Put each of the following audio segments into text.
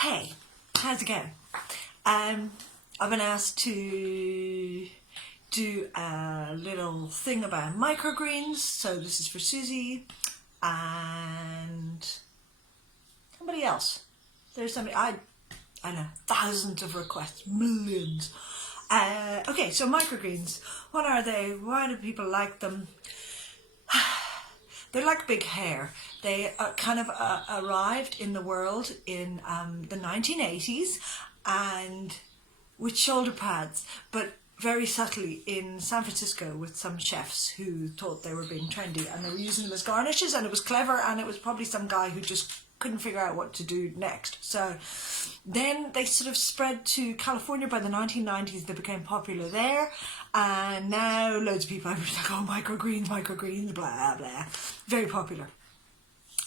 Hey, how's it going? I've been asked to do a little thing about microgreens, so this is for Susie and somebody else. There's somebody, I know, thousands of requests, millions. Okay, so microgreens, what are they? Why do people like them? They're like big hair. They kind of arrived in the world in the 1980s and with shoulder pads, but very subtly in San Francisco with some chefs who thought they were being trendy and they were using them as garnishes, and it was clever, and it was probably some guy who just couldn't figure out what to do next. So then they sort of spread to California. By the 1990s they became popular there, and now loads of people are like, oh, microgreens, blah blah, very popular.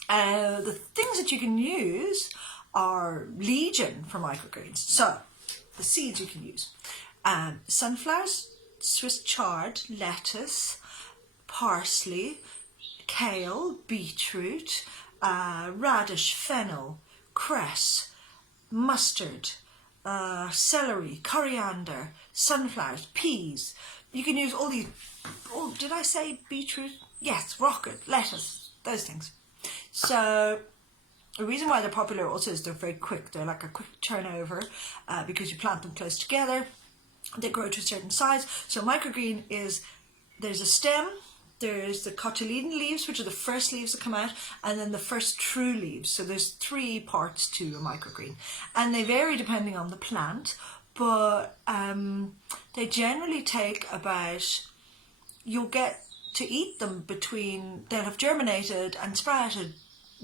The things that you can use are legion for microgreens. So the seeds you can use: sunflowers, Swiss chard, lettuce, parsley, kale, beetroot, radish, fennel, cress, mustard, celery, coriander, sunflowers, peas. You can use all these. Oh, did I say beetroot? Yes, rocket, lettuce, those things. So the reason why they're popular also is they're very quick. They're like a quick turnover because you plant them close together. They grow to a certain size. So microgreen is, there's a stem, there's the cotyledon leaves, which are the first leaves that come out, and then the first true leaves. So there's 3 parts to a microgreen, and they vary depending on the plant, but they generally take about, you'll get to eat them between, they'll have germinated and sprouted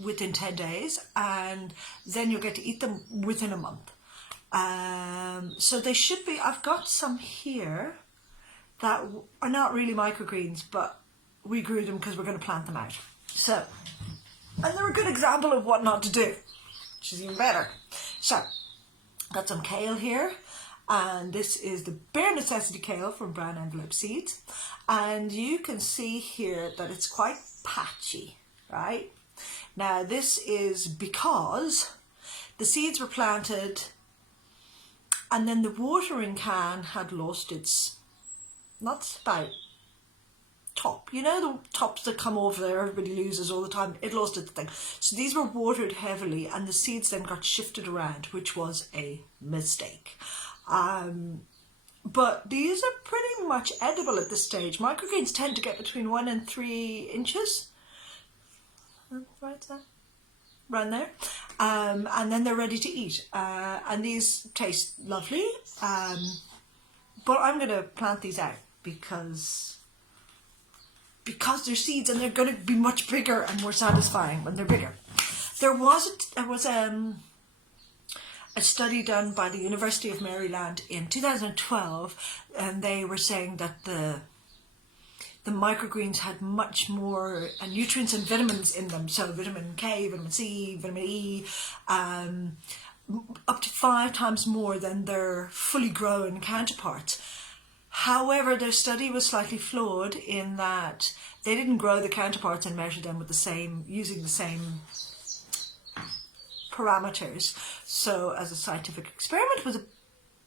within 10 days, and then you'll get to eat them within a month. So they should be, I've got some here that are not really microgreens, but we grew them because we're going to plant them out. So, and they're a good example of what not to do, which is even better. So, got some kale here, and this is the bare necessity kale from Brown Envelope Seeds, and you can see here that it's quite patchy, right? Now this is because the seeds were planted and then the watering can had lost its, not spout, top. You know the tops that come off there, everybody loses all the time. It lost its thing. So these were watered heavily and the seeds then got shifted around, which was a mistake. But these are pretty much edible at this stage. Microgreens tend to get between 1 and 3 inches. Right there, around there, and then they're ready to eat, and these taste lovely, but I'm going to plant these out because they're seeds and they're going to be much bigger and more satisfying when they're bigger. There was a study done by the University of Maryland in 2012, and they were saying that the microgreens had much more nutrients and vitamins in them, so vitamin K, vitamin C, vitamin E, up to 5 times more than their fully grown counterparts. However, their study was slightly flawed in that they didn't grow the counterparts and measure them with using the same parameters. So as a scientific experiment, it was a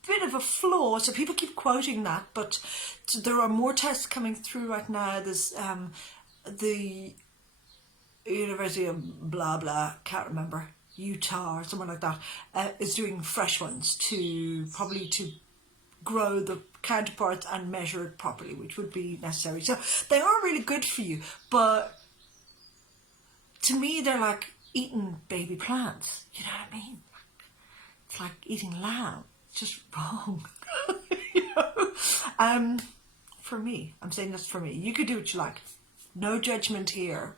bit of a flaw, so people keep quoting that, but there are more tests coming through right now. There's the University of blah blah, can't remember, Utah or something like that, is doing fresh ones to grow the counterparts and measure it properly, which would be necessary. So they are really good for you, but to me they're like eating baby plants, you know what I mean? It's like eating lamb. Just wrong. You know? For me, I'm saying this for me. You could do what you like. No judgment here.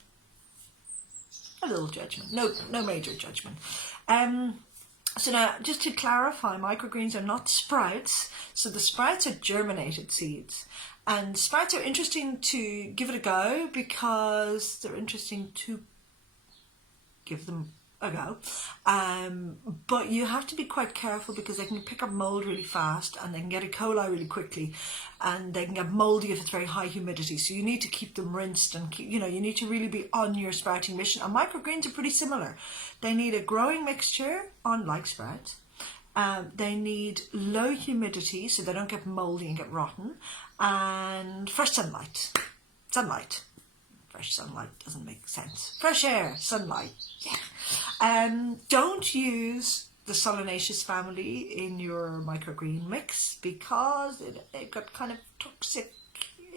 A little judgment. No major judgment. So now, just to clarify, microgreens are not sprouts. So the sprouts are germinated seeds. And sprouts are interesting to give it a go because they're interesting to give them ago. But you have to be quite careful because they can pick up mold really fast and they can get E. coli really quickly, and they can get moldy if it's very high humidity. So you need to keep them rinsed and keep, you need to really be on your sprouting mission. And microgreens are pretty similar. They need a growing mixture unlike sprouts. They need low humidity so they don't get moldy and get rotten, and fresh sunlight. Fresh sunlight doesn't make sense. Fresh air, sunlight, yeah. Don't use the solanaceous family in your microgreen mix because they've got kind of toxic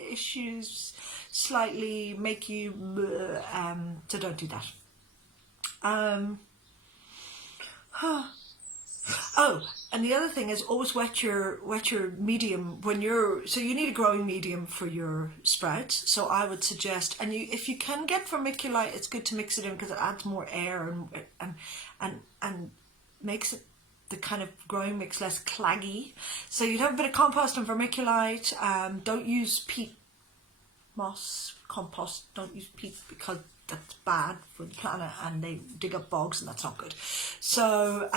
issues, slightly make you, so don't do that. Oh, and the other thing is always wet your medium when so you need a growing medium for your sprouts. So I would suggest, and if you can get vermiculite, it's good to mix it in because it adds more air and makes it the kind of growing mix less claggy. So you'd have a bit of compost and vermiculite. Don't use peat moss compost. Don't use peat because that's bad for the planet and they dig up bogs and that's not good. So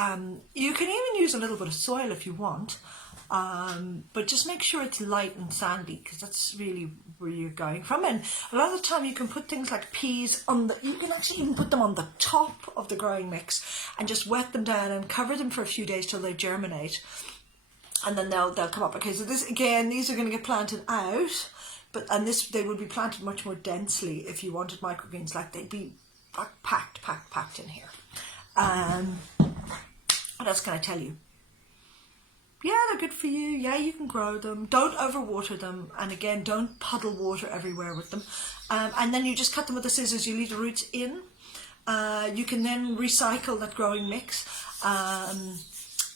you can even use a little bit of soil if you want, but just make sure it's light and sandy because that's really where you're going from. And a lot of the time you can put things like peas you can actually even put them on the top of the growing mix and just wet them down and cover them for a few days till they germinate, and then they'll come up. Okay, so these are going to get planted out. They would be planted much more densely if you wanted microgreens, like they'd be packed in here. What else can I tell you? Yeah, they're good for you. Yeah, you can grow them. Don't overwater them. And again, don't puddle water everywhere with them. And then you just cut them with the scissors. You leave the roots in. You can then recycle that growing mix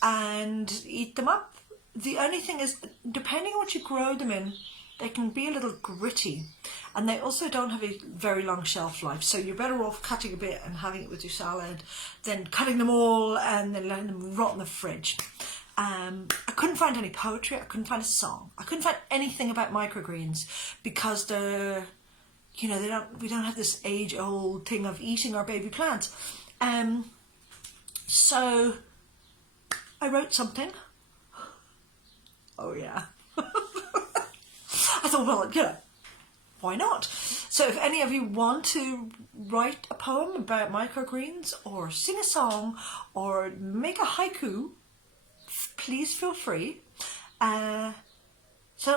and eat them up. The only thing is, depending on what you grow them in, they can be a little gritty, and they also don't have a very long shelf life. So you're better off cutting a bit and having it with your salad than cutting them all and then letting them rot in the fridge. I couldn't find any poetry. I couldn't find a song. I couldn't find anything about microgreens because we don't have this age-old thing of eating our baby plants. So I wrote something. Oh yeah. I thought, well, why not? So if any of you want to write a poem about microgreens or sing a song or make a haiku, please feel free. So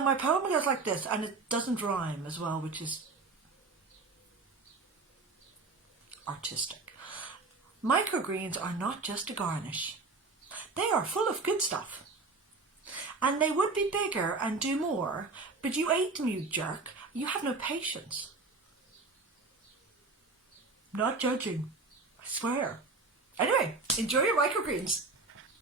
my poem goes like this, and it doesn't rhyme as well, which is artistic. Microgreens are not just a garnish. They are full of good stuff. And they would be bigger and do more, but you ate them, you jerk. You have no patience. Not judging, I swear. Anyway, enjoy your microgreens.